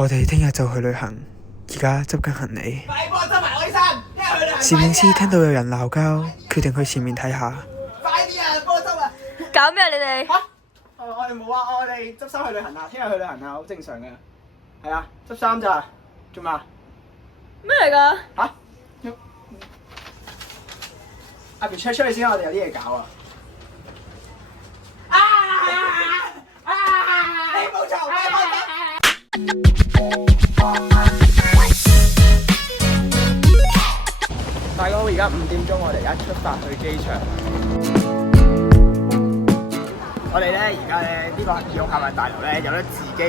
我哋聽日就去旅行，而家執緊行李。快幫我執埋我啲衫，聽日去旅行。攝影師聽到有人鬧交，決定去前面睇下。快啲啊！幫我執啊！搞咩啊你哋？嚇！我哋冇啊！我哋執衫去旅行啊！聽日去旅行啊，好正常嘅。係啊，執衫咋？做咩啊？咩嚟㗎？嚇！阿 B 出去先，我哋有啲嘢搞啊！你冇嘈！大哥，而家5點鐘，我哋而家出發去機場。我哋咧而家咧呢個義勇購物大樓咧有得自己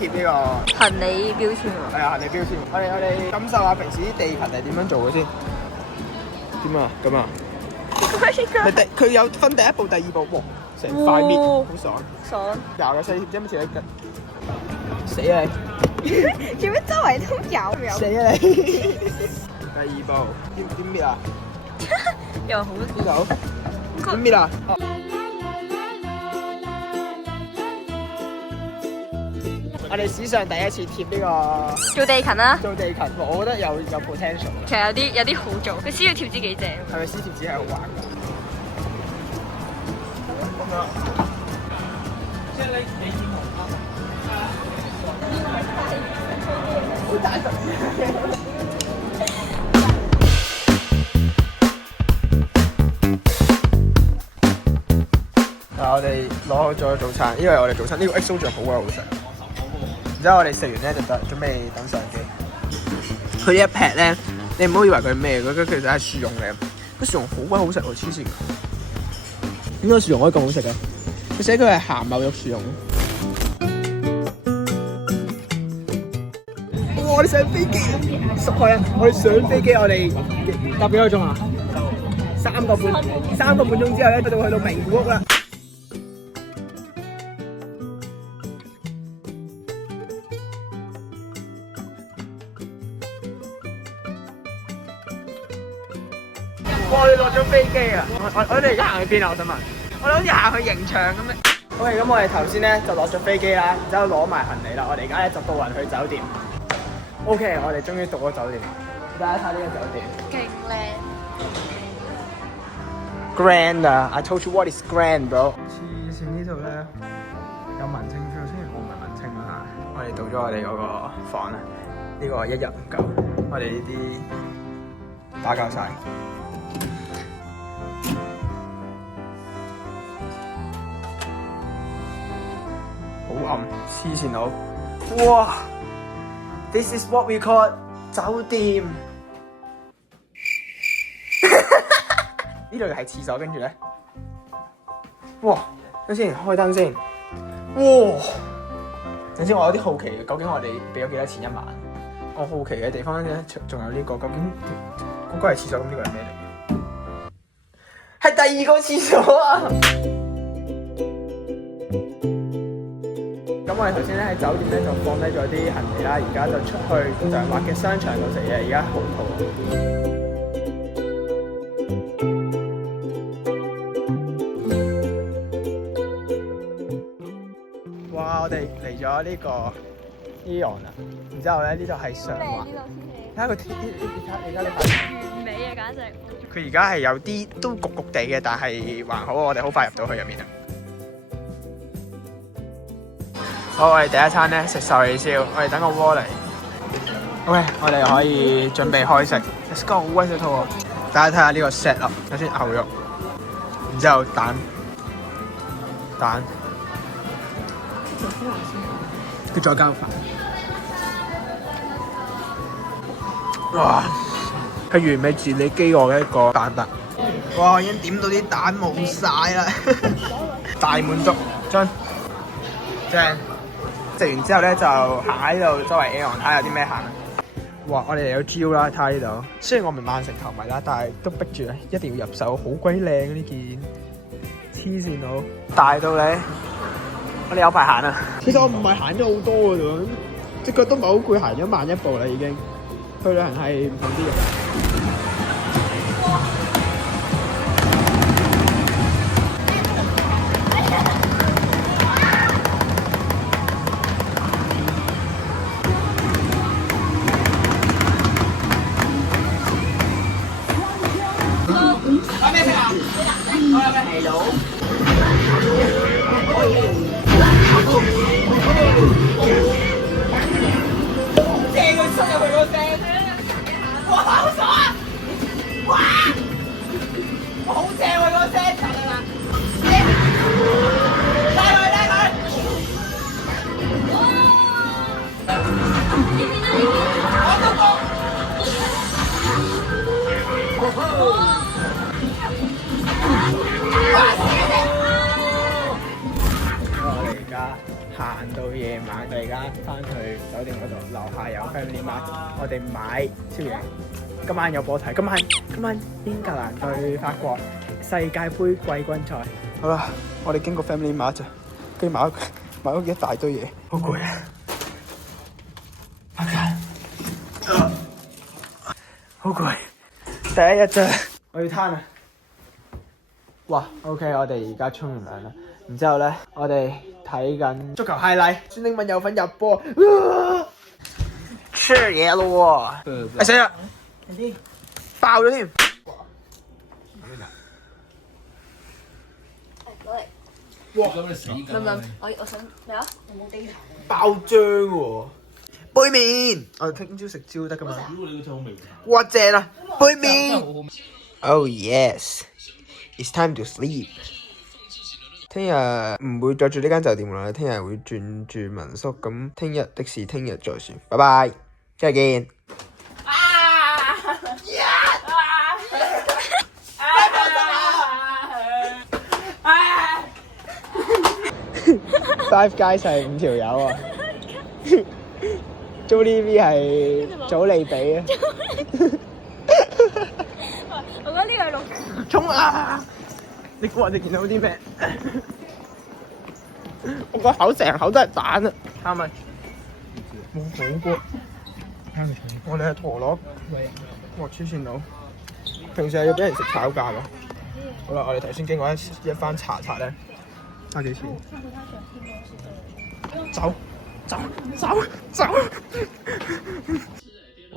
貼呢個行李標籤喎。係啊，行李標籤。我哋感受下平時啲地勤係點樣做嘅先。點啊？咁啊？佢有分第一步、第二步，哇！成塊面好爽。爽。有嘅細貼啫，乜似你死啊你！做咩周圍都有？死啊你！第二步點搣啊？又好呢度點搣啊？我哋史上第一次貼呢個做地勤啦。做地勤，我覺得有 potential。其實有啲好做，佢撕嘅貼紙幾正。係咪撕貼紙係好玩㗎？咁樣，即係你見紅啱好大份。嗱，我哋攞好咗早餐，因為我哋早餐呢個 XO 醬好鬼好食。然之後我哋食完咧就準備等上機。佢呢一劈咧，你唔好以為佢咩，佢其實係薯蓉嚟。個薯蓉好鬼好食喎，黐線㗎！點解薯蓉可以咁好食嘅？佢寫佢係鹹牛肉薯蓉。哇！我哋上飛機，熟開啊！我哋上飛機，我哋搭幾個鐘啊？3個半鐘之後咧，就去到名古屋啦。哇！你落咗飛機啊！我哋而家行去邊啊？我想問，我哋好似行去刑場咁樣。OK， 咁我哋頭先咧就落咗飛機啦，然之後攞埋行李啦。我哋而家咧就到人去酒店。OK， 我哋終於到咗酒店。大家睇呢個酒店。勁靚。Grand 啊 ！I told you what is grand, bro。黐線呢度咧有文青 feel， 雖然我唔係文青啦嚇。我哋到咗我哋嗰個房啦，呢個1日唔夠，我哋呢啲打攪晒。好暗，黐線佬！哇 ！This is what we call 酒店。呢度係廁所，跟住咧，哇！等先，開燈先。哇！等先，我有啲好奇，究竟我哋俾咗幾多錢一晚？我好奇嘅地方咧，仲有呢個，究竟嗰個係廁所，咁呢個係咩嚟？係第二個廁所啊！咁我哋頭先咧喺酒店咧就放低咗啲行李啦，而家就出去上環嘅商場度食嘢，而家好肚餓。哇！我哋嚟咗呢個 Aeon 啊，然之後咧呢度係上環，睇下佢你而家完美啊，簡直！佢而家係有啲都焗焗地嘅，但係還好，我哋好快入到去入面啊！好，我哋第一餐咧食壽喜燒，我哋等個鍋嚟。OK， 我哋可以準備開食。Let's go， 好鬼死肚餓！大家睇下呢個 set 啊，首先牛肉，然之後蛋，佢再加飯。哇！係完美治理飢餓嘅一個蛋撻。哇！已經點到啲蛋冇晒啦，大滿足，真正。食完之後咧，就行喺度周圍 Aeon 睇下有啲咩行。哇！我哋有 Gel 啦，睇下呢度。雖然我唔係曼城球迷啦，但係都逼住咧，一定要入手。好鬼靚呢件，黐線佬，大到你，我哋有排行啊！其實我唔係行咗好多嘅啫，隻腳都唔係好攰，行咗1萬1步啦已經。去旅行係唔同啲嘅。我哋而家行到夜晚，我哋而家翻去酒店嗰度，樓下有 Family Mart，我哋買宵夜。今晚有波睇，今晚英格蘭對法國世界盃季軍賽。好啦，我哋經過 Family Mart 咋，跟住買咗一大堆嘢，好攰啊！好攰，第一日啫，我要攤啊！哇 ，OK， 我哋而家沖完涼啦，然之後咧，我哋睇緊足球 highlight，孫興慜有份入波，吃嘢咯喎！死啦！爆咗添！哇！我想咩啊？爆漿喎！杯麵，我哋聽朝食蕉得噶嘛？哇正啊！杯麵。Oh yes, it's time to sleep。聽日唔會再住呢間酒店啦，聽日會轉住民宿。咁聽日的事聽日再算，拜拜，聽日見。Five Guys 係5條友啊，Jollibee 係早你俾啊。我覺得呢個係六。衝啊！你估我哋見到啲咩？我個口成口都係蛋啊！啱咪？冇好過。我哋係陀螺。哇！黐線佬，平時係要俾人食炒價㗎。好啦，我哋頭先經過一番查冊咧，花幾錢？走！好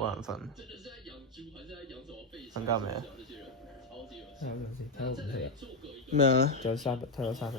眼瞓，瞓覺未啊？咩啊？仲有3日，睇咗3日。